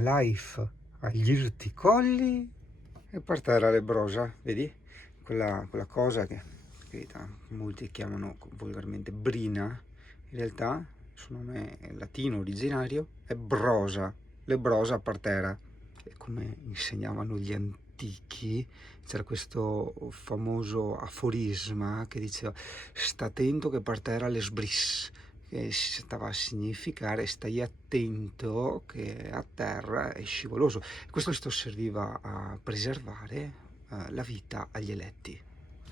van life agli Irticolli e per terra le brosa, vedi? Quella cosa che molti chiamano volgarmente brina, in realtà il suo nome latino originario è brosa, le brosa per terra. E come insegnavano gli antichi, c'era questo famoso aforisma che diceva: sta attento che per terra le sbris, che stava a significare stai attento che a terra è scivoloso. Questo serviva a preservare la vita agli eletti.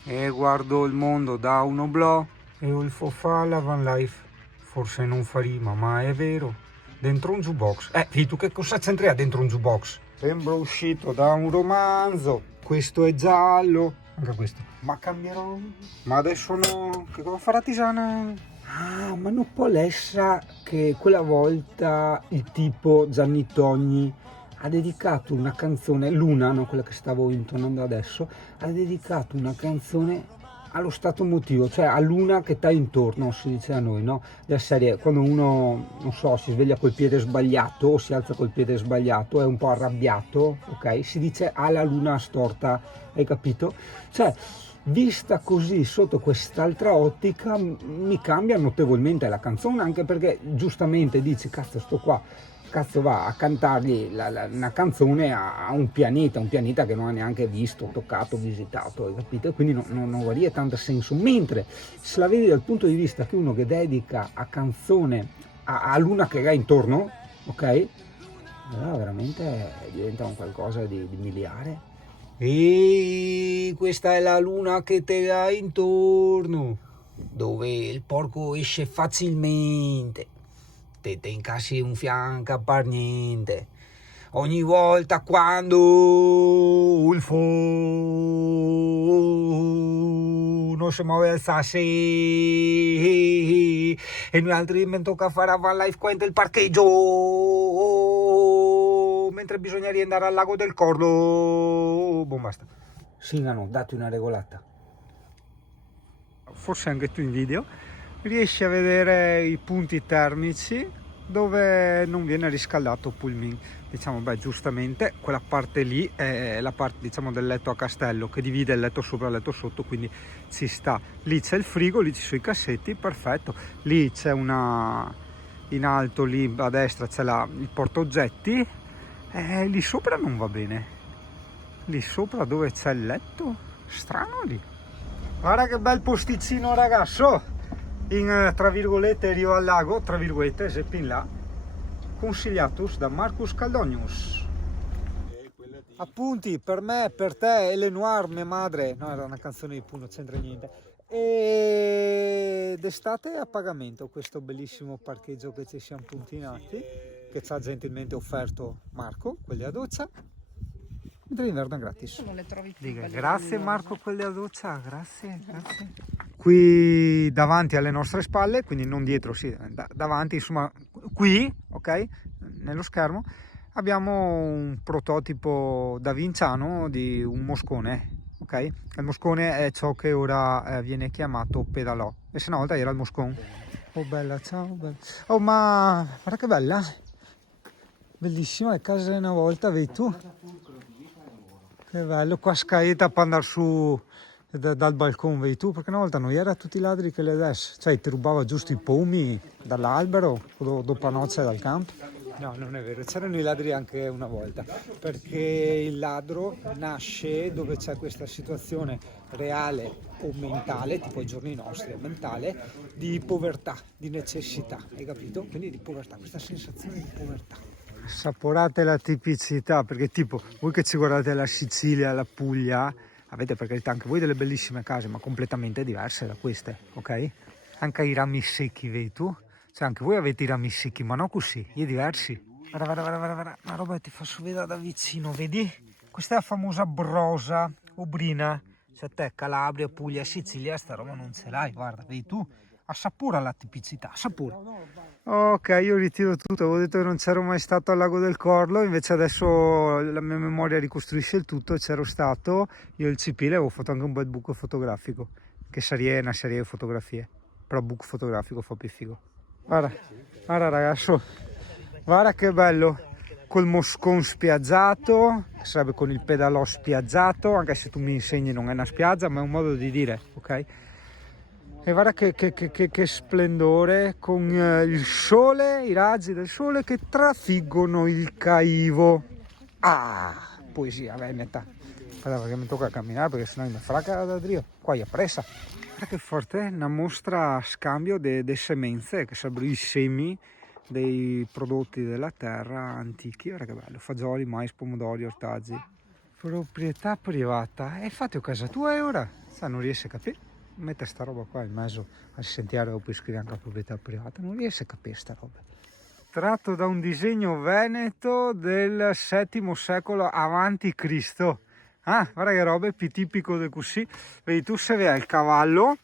E guardo il mondo da un oblò e il fofà la van life. Forse non fa rima, ma è vero. Dentro un jukebox. Tu che cosa c'entra dentro un jukebox? Sembra uscito da un romanzo. Questo è giallo. Anche questo. Ma cambierò. Ma adesso no. Che cosa farà Tisana? Ah, ma non può essere che quella volta il tipo Gianni Togni ha dedicato una canzone, Luna, no, quella che stavo intonando adesso, ha dedicato una canzone allo stato emotivo, cioè a Luna che sta intorno, si dice a noi, no? Della serie, quando uno, non so, si sveglia col piede sbagliato o si alza col piede sbagliato, è un po' arrabbiato, ok? Si dice ha la luna storta, hai capito? Cioè, vista così sotto quest'altra ottica mi cambia notevolmente la canzone, anche perché giustamente dici cazzo sto qua, cazzo va a cantargli una canzone a un pianeta che non ha neanche visto, toccato, visitato, hai capito? Quindi non varia tanto senso, mentre se la vedi dal punto di vista che uno che dedica a canzone a luna che ha intorno, ok? Allora veramente diventa un qualcosa di miliare. E questa è la luna che te ha intorno, dove il porco esce facilmente, te incassi un fianco per niente. Ogni volta quando il forno si muove alzarsi e noi altri mi tocca fare a van life qua il parcheggio mentre bisogna riandare al lago del Cordo. Boh, basta. Singano, date una regolata. Forse anche tu in video riesci a vedere i punti termici dove non viene riscaldato pulmin. Diciamo, giustamente quella parte lì è la parte, diciamo, del letto a castello che divide il letto sopra e il letto sotto, quindi ci sta. Lì c'è il frigo, lì ci sono i cassetti, perfetto. Lì c'è una, in alto lì a destra c'è il portaoggetti, lì sopra non va bene. Lì sopra dove c'è il letto, strano lì. Guarda che bel posticino, ragazzo, in tra virgolette Rio al Lago, tra virgolette, Zeppin là, consigliatus da Marcus Caldonius. Appunti per me, per te, Eleanor, mia madre. No, era una canzone di Pooh, non c'entra niente. Ed estate a pagamento questo bellissimo parcheggio che ci siamo puntinati, che ci ha gentilmente offerto Marco, quelli a doccia. D'inverno gratis. Non le trovi più. Dica, grazie Marco, quelli a doccia, grazie. Qui davanti alle nostre spalle, quindi non dietro, sì, davanti, insomma, qui, ok, nello schermo, abbiamo un prototipo da Vinciano di un moscone, ok? Il moscone è ciò che ora viene chiamato pedalò, e se una volta era il moscone. Oh bella, ciao, bella. Oh ma, guarda che bella, bellissima, è casa una volta, vedi tu? Che bello, qua scaetta per andare su dal balcone, vedi tu? Perché una volta non era tutti i ladri che le adesso, cioè ti rubava giusto i pomi dall'albero dopo nozze dal campo. No, non è vero, c'erano i ladri anche una volta, perché il ladro nasce dove c'è questa situazione reale o mentale, tipo i giorni nostri, mentale, di povertà, di necessità, hai capito? Quindi di povertà, questa sensazione di povertà. Assaporate la tipicità, perché tipo voi che ci guardate la Sicilia, la Puglia, avete per carità anche voi delle bellissime case, ma completamente diverse da queste, ok? Anche i rami secchi, vedi tu? Cioè anche voi avete i rami secchi, ma non così, è diversi. Guarda, una roba che ti faccio vedere da vicino, vedi? Questa è la famosa brosa o brina. Cioè te, Calabria, Puglia, Sicilia, sta roba non ce l'hai, guarda, vedi tu? Assapora la tipicità, assapora. Ok, io ritiro tutto, avevo detto che non c'ero mai stato al lago del Corlo, invece adesso la mia memoria ricostruisce il tutto e c'ero stato, io e il CP le avevo fatto anche un bel book fotografico, che sarebbe una serie di fotografie, però book fotografico fa più figo. Guarda ragazzo, guarda che bello, col moscon spiaggiato, che sarebbe con il pedalò spiaggiato, anche se tu mi insegni non è una spiaggia, ma è un modo di dire, ok? E guarda che splendore, con il sole, i raggi del sole che trafiggono il Caivo. Ah, poesia veneta. Guarda perché mi tocca camminare, perché sennò mi fracca da Dio. Qua è presa. Guarda che forte, una mostra a scambio delle semenze, che sarebbero i semi dei prodotti della terra antichi. Guarda che bello, fagioli, mais, pomodori, ortaggi. Proprietà privata. E infatti ho casa tua ora? Non riesci a capire? Mette sta roba qua in mezzo al sentiero e poi scrive anche la proprietà privata. Non riesci a capire sta roba. Tratto da un disegno veneto del VII secolo avanti Cristo. Ah, guarda che roba, è più tipico di così. Vedi tu se vedi il cavallo,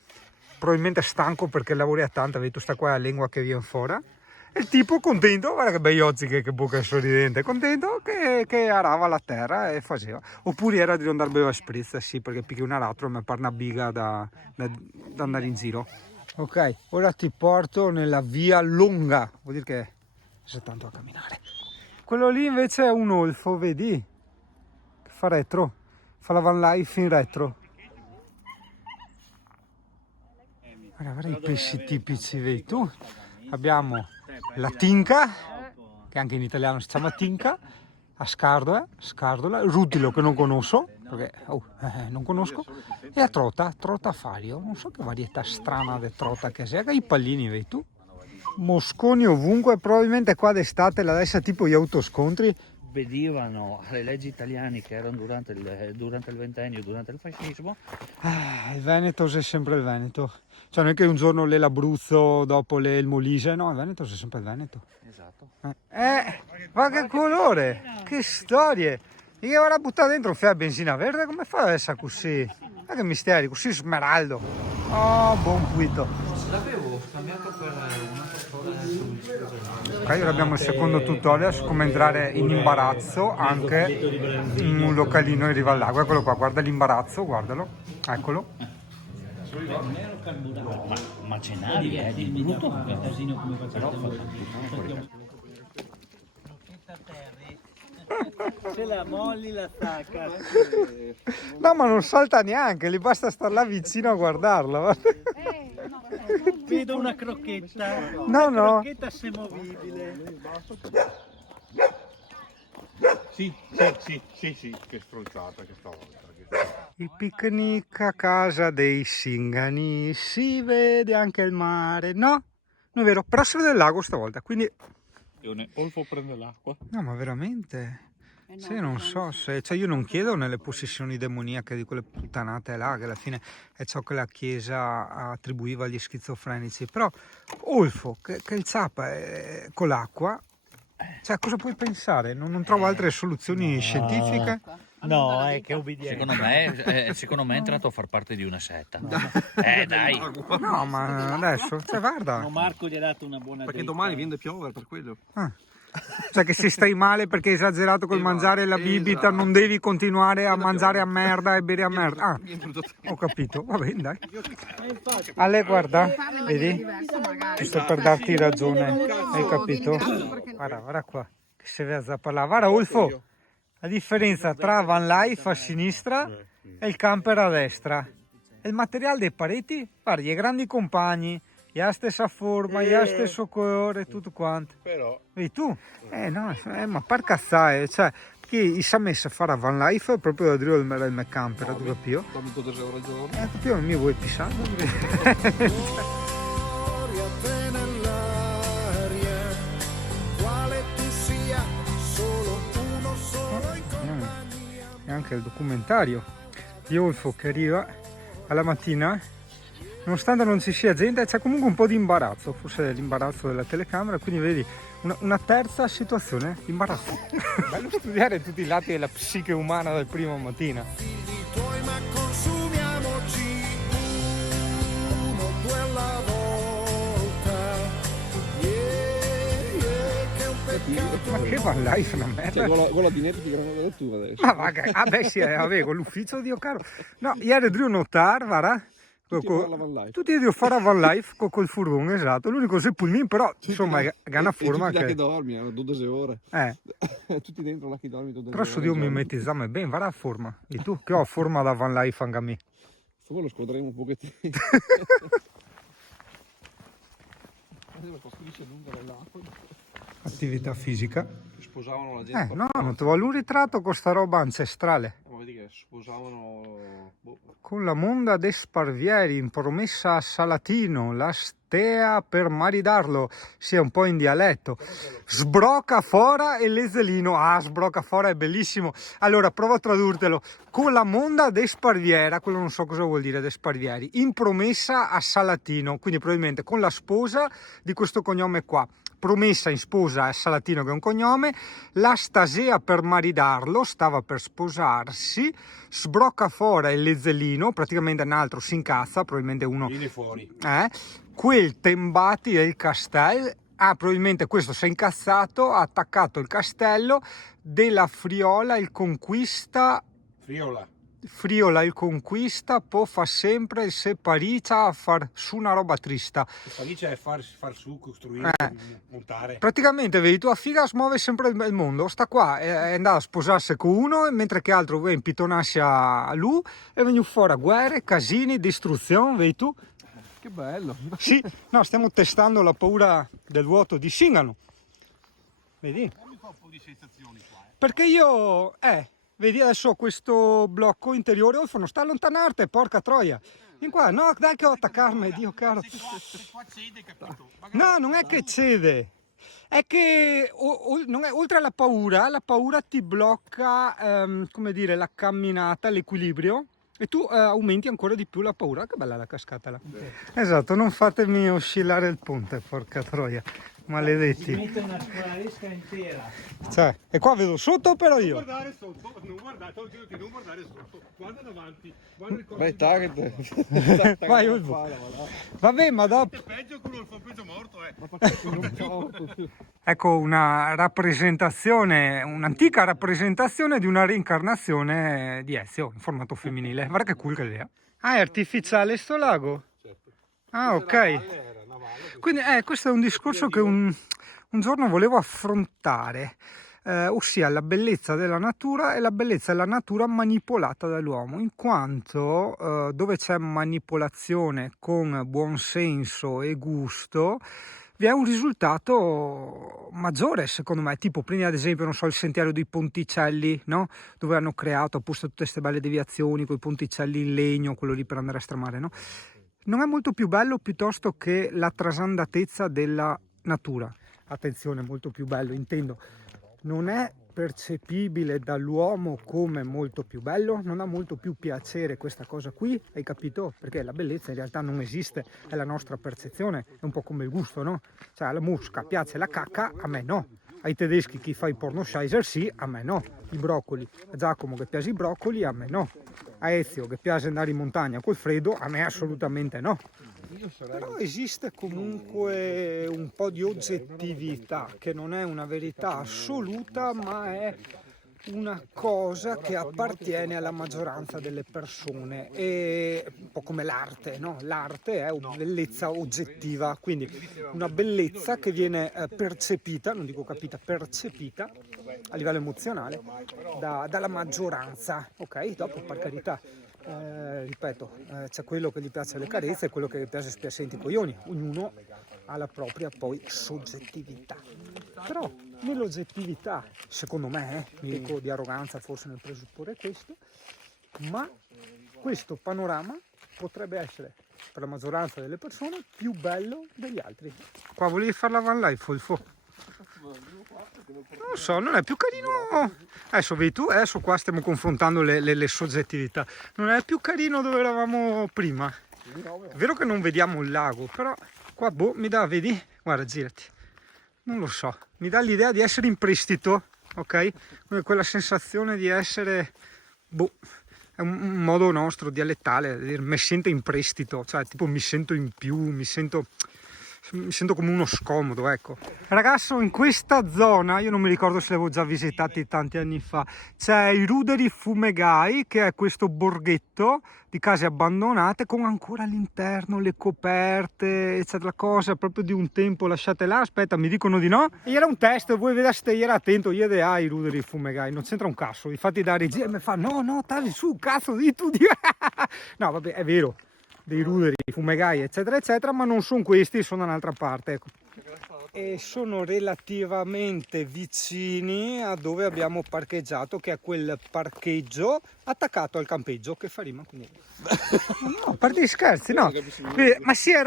probabilmente stanco perché lavora tanto, vedi tu sta qua la lingua che viene fuori. E il tipo contento, guarda che bei occhi, che bocca sorridente, contento che arava la terra e faceva. Oppure era di non andare a bere spritz, sì, perché picchi un aratro mi pare una biga da andare in giro. Ok, ora ti porto nella via lunga, vuol dire che c'è tanto a camminare. Quello lì invece è un olfo, vedi? Che fa retro, fa la van life in retro. Guarda i pesci tipici, vedi tu? Abbiamo la tinca, che anche in italiano si chiama tinca, a scardola, rutilo che non conosco, perché non conosco, e a trota fario, non so che varietà strana di trota che sia, che i pallini, vedi tu? Mosconi ovunque, probabilmente qua d'estate la adesso tipo gli autoscontri. Obbedivano alle leggi italiane che erano durante il ventennio, durante il fascismo. Il Veneto è sempre il Veneto. Cioè non è che un giorno l'è l'Abruzzo, dopo l'è il Molise, no, il Veneto è sempre il Veneto. Esatto. Ma che colore, che storie. Io ora buttare dentro un fiato benzina verde, come fa ad essere così? Ma che misteri, così smeraldo. Oh, buon puito. L'avevo scambiato per un'altra cosa. Ok, ora abbiamo il secondo tutorial su come entrare in imbarazzo anche in un localino in riva al lago. Eccolo qua, guarda l'imbarazzo, guardalo, eccolo. Ma ce n'hai, di brutto un casino come facciamo. Se la molli la stacca. No, ma non salta neanche, gli basta star là vicino a guardarla. Vedo una crocchetta. No, no. Crocchetta semovibile. Sì, che stronzata che stavolta. Il picnic a casa dei Singani, si vede anche il mare. No, non è vero, però si vede il lago stavolta, quindi... Olfo prende l'acqua. No, ma veramente? Sì, non so se... Cioè io non chiedo nelle possessioni demoniache di quelle puttanate là, che alla fine è ciò che la Chiesa attribuiva agli schizofrenici, però Olfo, che il zappa è con l'acqua, cioè cosa puoi pensare? Non trovo altre soluzioni scientifiche? No, è che obbedienza. Secondo me è entrato a far parte di una setta. Dai. No, ma adesso, cioè guarda. No, Marco gli ha dato una buona Perché dritta. domani viene a piovere per quello. Cioè che se stai male perché hai esagerato col mangiare la bibita, non devi continuare a mangiare a merda e bere a merda. Ah, ho capito, va bene, dai. Ale, guarda, vedi? Ti sto per darti ragione, hai capito? Guarda qua, che si vede a parlare. Guarda, Olfo, la differenza tra van life a sinistra e il camper a destra. E il materiale dei pareti, guarda, i grandi compagni, la stessa forma, lo stesso colore, tutto quanto. Però... Vedi tu? No, ma per cazzare, cioè, chi si è messo a fare van life proprio da dire del mio camper, tu capito? Dammi 12 euro al giorno. Capito, mi vuoi pisare? E anche il documentario di Olfo che arriva alla mattina, nonostante non ci sia gente, c'è comunque un po' di imbarazzo, forse l'imbarazzo della telecamera, quindi vedi una terza situazione, imbarazzo. Bello studiare tutti i lati della psiche umana dal primo mattina. Ma che van life, una merda. Quello di nero di grande tu adesso. Ma vabbè sì, avevo l'ufficio, Dio caro. No, ieri devo notare, guarda, Tutti a fare la van life. Tutti devo fare a van life col furgone, esatto. L'unico se pulmin, però insomma è una forma e tutti là che... che dormi, 12 ore. Tutti dentro là che dormi 12 Però ore. su Dio al mi giorno. metti esame bene, va la forma. E tu che ho forma da van life anche a me. Insomma lo squadremo un pochettino. La costruisce lunga nell'acqua. Attività fisica. Sposavano la gente. No, non ti voglio un ritratto con sta roba ancestrale. Ma vedi che sposavano. Con la monda de Sparvieri in promessa a Salatino, la stea per maridarlo, sia un po' in dialetto. Sbroca fora e l'eselino. Ah, sbroca fora è bellissimo. Allora, provo a tradurtelo. Con la monda de Sparviera, quello non so cosa vuol dire de Sparvieri, in promessa a Salatino, quindi probabilmente con la sposa di questo cognome qua. Promessa in sposa a Salatino, che è un cognome, la stasea per maridarlo, stava per sposarsi, sbrocca fora il lezzellino, praticamente un altro si incazza, probabilmente uno... Viene fuori. Quel tembati è il castello, probabilmente questo si è incazzato, ha attaccato il castello della Friola, il conquista... Friola il conquista, può fa sempre il se paricia a far su una roba trista. Felice è far su, costruire, montare. Praticamente, vedi, tu a figa smuove sempre il mondo. Sta qua è andata a sposarsi con uno, mentre che altro impitonassi a lui e veniva fuori guerre, casini, distruzione, vedi tu? Che bello. Sì, no, stiamo testando la paura del vuoto di Singano. Vedi? Perché io, vedi adesso ho questo blocco interiore, non sta a allontanarti, porca troia. In qua, no, dai che ho attaccarmi, Dio caro. No, non è che cede, è che non è, oltre alla paura, la paura ti blocca, come dire, la camminata, l'equilibrio. E tu aumenti ancora di più la paura. Che bella la cascata là. Esatto, non fatemi oscillare il ponte, porca troia. Maledetti. Mette una scolaresca intera. Cioè, e qua vedo sotto però io. Non guardare sotto, non guardare, non guardare sotto, guarda davanti, guarda il Vai target. Vai, Ulvo. Vabbè, ma dopo... È peggio con il peggio morto, Ecco una rappresentazione, un'antica rappresentazione di una reincarnazione di Ezio in formato femminile. Guarda che cool che è. Ah, è artificiale sto lago? Ah, ok. Quindi questo è un discorso che un giorno volevo affrontare, ossia la bellezza della natura e la bellezza della natura manipolata dall'uomo, in quanto dove c'è manipolazione con buonsenso e gusto vi è un risultato maggiore secondo me. Tipo prendi ad esempio, non so, il sentiero dei Ponticelli, no? Dove hanno creato apposta tutte queste belle deviazioni con i ponticelli in legno, quello lì per andare a stramare, no? Non è molto più bello piuttosto che la trasandatezza della natura? Attenzione, molto più bello, intendo. Non è percepibile dall'uomo come molto più bello, non ha molto più piacere questa cosa qui, hai capito? Perché la bellezza in realtà non esiste, è la nostra percezione, è un po' come il gusto, no? Cioè alla mosca piace la cacca, a me no. Ai tedeschi chi fa i pornoshizer sì, a me no. I broccoli, a Giacomo che piace i broccoli, a me no. A Ezio che piace andare in montagna col freddo, a me assolutamente no. Però esiste comunque un po' di oggettività che non è una verità assoluta, ma è una cosa che appartiene alla maggioranza delle persone, è un po' come l'arte, no? L'arte è una bellezza oggettiva, quindi una bellezza che viene percepita, non dico capita, percepita a livello emozionale dalla maggioranza, ok? Dopo, per carità, ripeto, c'è quello che gli piace le carezze e quello che gli piace spiaccenti i coglioni, ognuno ha la propria poi soggettività. Però nell'oggettività, secondo me, mi dico di arroganza forse nel presupporre questo, ma questo panorama potrebbe essere per la maggioranza delle persone più bello degli altri. Qua volevi fare la van life, Olfo? Non lo so, non è più carino. Adesso vedi tu, adesso qua stiamo confrontando le soggettività. Non è più carino dove eravamo prima. È vero che non vediamo il lago, però qua mi dà, vedi? Guarda, girati. Non lo so, mi dà l'idea di essere in prestito, ok? Quella sensazione di essere, è un modo nostro dialettale, mi sento in prestito, cioè tipo mi sento in più, mi sento mi sento come uno scomodo, ecco. Ragazzo, in questa zona, io non mi ricordo se l'avevo già visitati tanti anni fa, c'è i Ruderi Fumegai, che è questo borghetto di case abbandonate con ancora all'interno le coperte, eccetera, cose proprio di un tempo lasciate là. Aspetta, mi dicono di no. E era un test, voi vedeste, era attento, io de i Ruderi Fumegai, non c'entra un cazzo. Infatti da regia mi fa, no, tagli su, cazzo, di tu, di... No, vabbè, è vero, dei Ruderi Fumegai, eccetera, eccetera, ma non sono questi, sono da un'altra parte, ecco. E sono relativamente vicini a dove abbiamo parcheggiato, che è quel parcheggio attaccato al campeggio che fa rima, quindi no, a parte gli scherzi, no, ma sì, è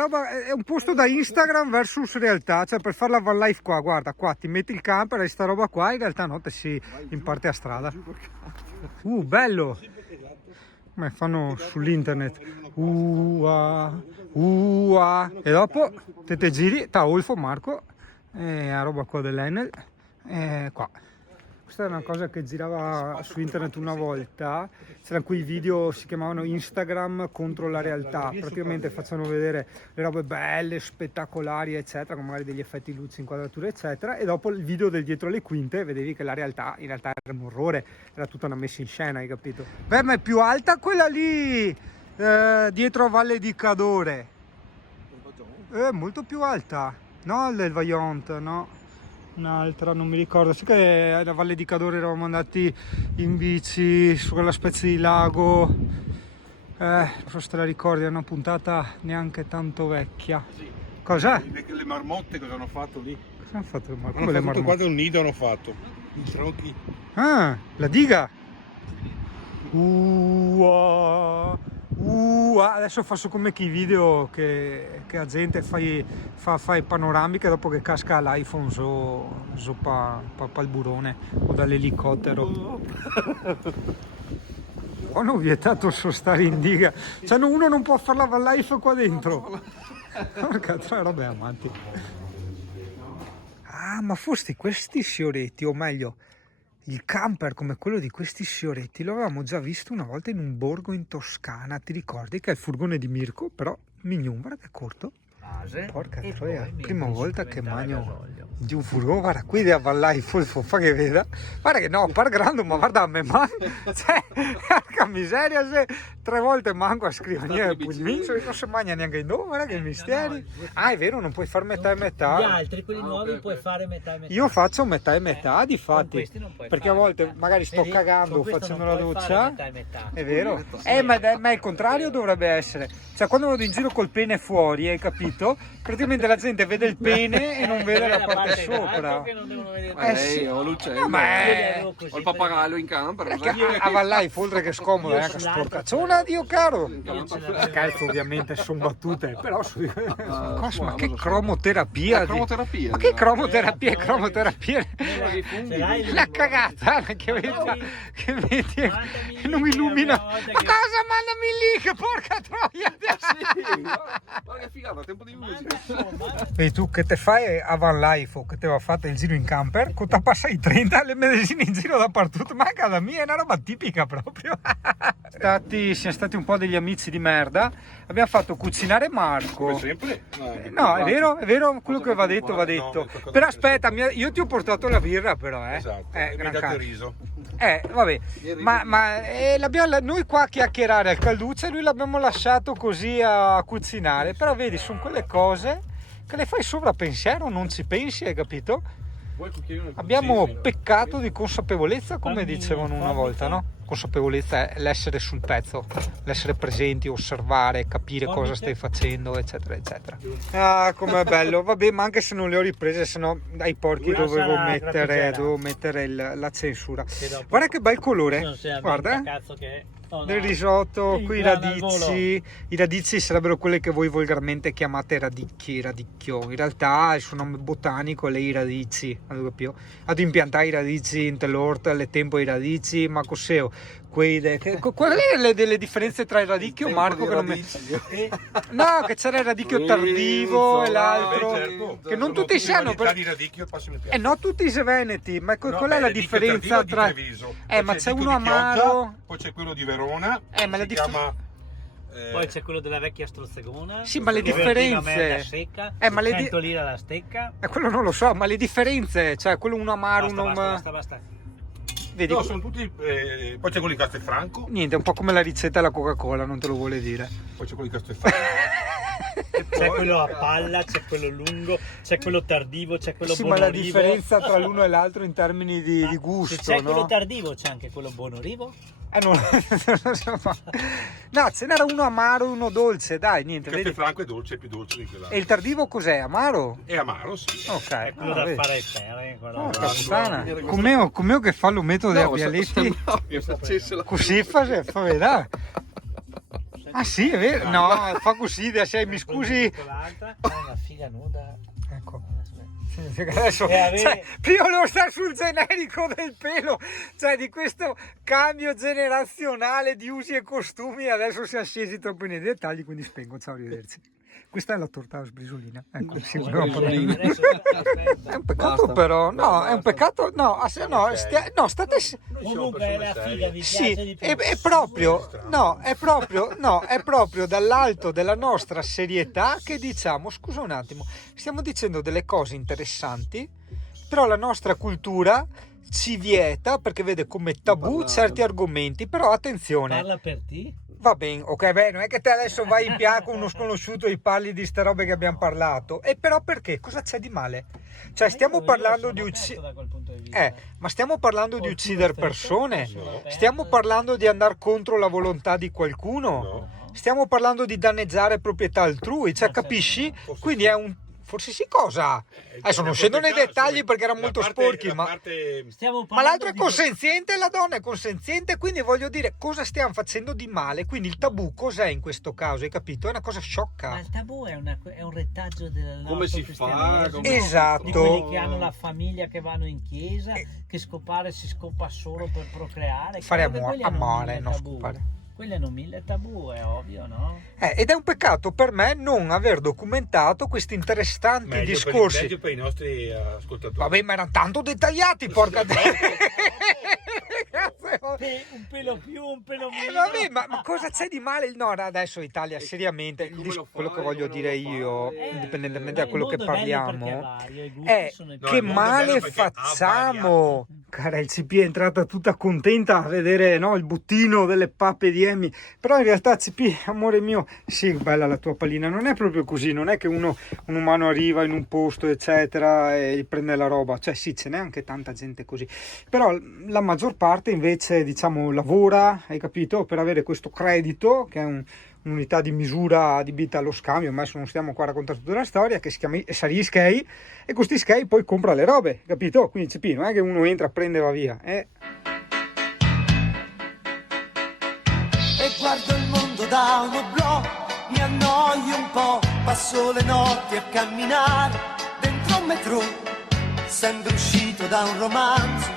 un posto da Instagram versus realtà, cioè per fare la van life qua, guarda, qua ti metti il camper e sta roba qua, in realtà no, te si imparte a strada. Bello, come fanno sull'internet, e dopo te giri, Olfo, Marco, la roba qua dell'Enel, qua. Questa è una cosa che girava su internet una volta, c'erano quei video, si chiamavano Instagram contro la realtà, praticamente facevano vedere le robe belle, spettacolari, eccetera, con magari degli effetti luce, inquadrature, eccetera, e dopo il video del dietro le quinte vedevi che la realtà in realtà era un orrore, era tutta una messa in scena, hai capito? Beh, ma è più alta quella lì, dietro a Valle di Cadore, molto più alta, no il Vaillant, no, un'altra, non mi ricordo, sì che alla Valle di Cadore eravamo andati in bici su quella specie di lago, non so se te la ricordi, è una puntata neanche tanto vecchia. Cos'è? Le marmotte cosa hanno fatto lì? Cosa hanno fatto le marmotte? Hanno Le fatto marmotte? qua un nido, hanno fatto i tronchi. Ah, la diga. Adesso faccio come che i video che la gente fa i panoramiche dopo che casca l'iPhone su il burone o dall'elicottero. Hanno vietato stare in diga, cioè uno non può fare la van life qua dentro. Porca tra robe amanti. Ah, ma forse questi scioretti, o meglio il camper come quello di questi scioretti lo avevamo già visto una volta in un borgo in Toscana, ti ricordi? Che è il furgone di Mirko, però mignon, guarda che è corto. Porca troia, prima volta che mangio di un furgone, guarda qui deve avvallare il fa che veda, guarda che no, par grande, ma guarda a me man, cioè, porca miseria, se 3 volte manco a scrivania del pulmino, non si mangia neanche in dove, guarda che misteri. Ah, è vero, non puoi fare metà e metà. Gli altri, quelli nuovi, puoi fare metà e metà. Io faccio metà e metà, difatti, non puoi perché a fare volte metà. magari sto Vedi? cagando Con questo facendo non la puoi fare doccia, metà e metà. è vero, ma il contrario dovrebbe essere, cioè quando vado in giro col pene fuori, hai capito? Praticamente la gente vede il pene e non vede la parte sopra. Che non devono vedere Sì. Ho l'uccello, Ma Io è... ho il pappagallo in camper, Perché a Vallai, oltre che scomodo, è anche sporcacciona, Dio caro. Io ce l'avevo. Scherzo, ovviamente, sono battute, però ma che lo so. cromoterapia? cromoterapia. Ma che cromoterapia? Cromoterapia? Ce l'hai La cagata che vedi che non illumina. Ma cosa? Mandami lì, che porca troia! Guarda che figata, tempo di musica. E tu che te fai a van life o che te va fatta il giro in camper, con te passa i 30 le medesime in giro dappertutto, ma casa mia è una roba tipica proprio. Siamo stati un po' degli amici di merda, abbiamo fatto cucinare Marco. Come sempre? No, è vero, quello che va detto va detto. Però aspetta, io ti ho portato la birra però, Esatto, gran mi hai dato cazzo. il riso. Vabbè, noi qua a chiacchierare al calduccio e lui l'abbiamo lasciato così a cucinare, però vedi, sono quelle cose che le fai sopra pensiero, non ci pensi, hai capito? Abbiamo peccato di consapevolezza, come dicevano una volta, no? Consapevolezza è l'essere sul pezzo, l'essere presenti, osservare, capire cosa stai facendo, eccetera, eccetera. Ah, com'è bello, vabbè, ma anche se non le ho riprese, se no ai porchi dovevo mettere la censura. Guarda che bel colore, guarda, del risotto, qui i radici sarebbero quelle che voi volgarmente chiamate radicchio. In realtà il suo nome botanico è i radici, ad impiantare i radici in l'orto, alle tempo i radici, ma cos'è? Quali sono le differenze tra il radicchio, Marco? Che non no, che c'era il radicchio tardivo e l'altro, certo. che non tutti sanno. Di radicchio passami il piatto. No, tutti i veneti, ma qual è la differenza tra... ma c'è uno amaro... Poi c'è quello di Verona, ma la si chiama Poi c'è quello della vecchia strozzagona. Sì, ma le che vertiva merda differenze... secca. ma le 100 lire alla stecca. quello non lo so, ma le differenze, cioè quello uno amaro, Basta. Vedi, No, sono tutti. Poi c'è quello di Castelfranco. niente, è un po' come la ricetta della Coca-Cola, non te lo vuole dire. Poi c'è quello di Castelfranco. C'è quello a palla, c'è quello lungo, c'è quello tardivo, c'è quello Sì, ma la buonorivo. differenza tra l'uno e l'altro in termini di Se gusto, c'è quello no? tardivo, c'è anche quello buonorivo. Non lo so. No, ce n'era uno amaro e uno dolce, dai, niente, vedi. Castelfranco è dolce, è più dolce di quella. E il tardivo cos'è? Amaro? È amaro, sì. Ok, È quello da vedi. fare terre. Porca puttana. Com'è che fa lo metodo dei Bialetti? che facesse la... Così fa vedere. Ah sì, è vero? No, fa così, mi scusi. Una figa nuda. Ecco. Adesso, avere- cioè, prima devo stare sul generico del pelo, cioè di questo cambio generazionale di usi e costumi. Adesso siamo scesi troppo nei dettagli, quindi spengo. Ciao, arrivederci. Questa è la torta alla sbrisolina. Ecco, sì, Adesso è un peccato, però. No, è un peccato. No, no, state. comunque è la figa, mi Sì, piace di più. è proprio dall'alto della nostra serietà che diciamo, scusa un attimo, stiamo dicendo delle cose interessanti, però la nostra cultura ci vieta, perché vede come tabù certi argomenti, però attenzione. Parla per te. Va bene, ok, beh, non è che te adesso vai in piazza con uno sconosciuto e parli di ste robe che abbiamo parlato. E però perché? Cosa c'è di male? Cioè, stiamo parlando di uccidere... ma stiamo parlando di uccidere persone? Stiamo parlando di andare contro la volontà di qualcuno? No. Stiamo parlando di danneggiare proprietà altrui? Cioè, capisci? Quindi è un... Forse sì, cosa? Adesso non scendo nei dettagli perché erano molto sporchi, ma... Ma l'altro è consenziente e la donna è consenziente, quindi voglio dire, cosa stiamo facendo di male? Quindi il tabù cos'è in questo caso, hai capito? È una cosa Ma sciocca. il tabù è un retaggio del nostro Come si fa? cristianesimo, Esatto. di quelli che hanno la famiglia, che vanno in chiesa, che scopare si scopa solo per procreare. Fare Chiaro che quelli hanno amore, mille non tabù. scopare. Quelli hanno 1000 tabù, è ovvio, no? Ed è un peccato per me non aver documentato questi interessanti discorsi. Meglio per i nostri ascoltatori. Vabbè, ma erano tanto dettagliati, porca Un pelo più, un pelo meno. vabbè, ma cosa c'è di male? No, adesso Italia, seriamente, quello che voglio dire io, indipendentemente da quello che parliamo, è che male facciamo? Cara, il CP è entrata tutta contenta a vedere, no, il buttino delle pappe di Emmy, però in realtà CP, amore mio, sì, bella la tua pallina, non è proprio così, non è che un umano arriva in un posto eccetera e prende la roba, cioè sì, ce n'è anche tanta gente così, però la maggior parte invece, diciamo, lavora, hai capito, per avere questo credito che è un'unità di misura adibita allo scambio. Ma adesso non stiamo qua a raccontare tutta la storia, che si chiama Sari Skei, e questi Skei poi compra le robe, capito? Quindi CP, non è che uno entra, prende e va via, E guardo il mondo da uno oblò, mi annoio un po', passo le notti a camminare dentro un metro, sembra uscito da un romanzo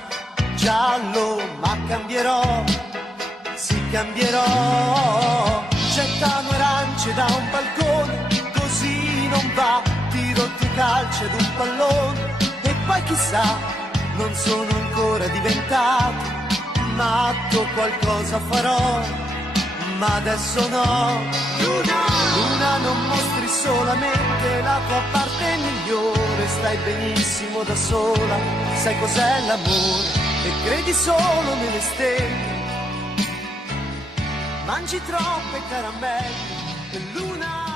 giallo, ma cambierò, sì cambierò. Gettano arance da un balcone, così non va, tiro due calci ad un pallone, e poi chissà, non sono ancora diventato matto, qualcosa farò, ma adesso no. Luna, non mostri solamente la tua parte migliore, stai benissimo da sola, sai cos'è l'amore e credi solo nelle stelle. Mangi troppe caramelle e Luna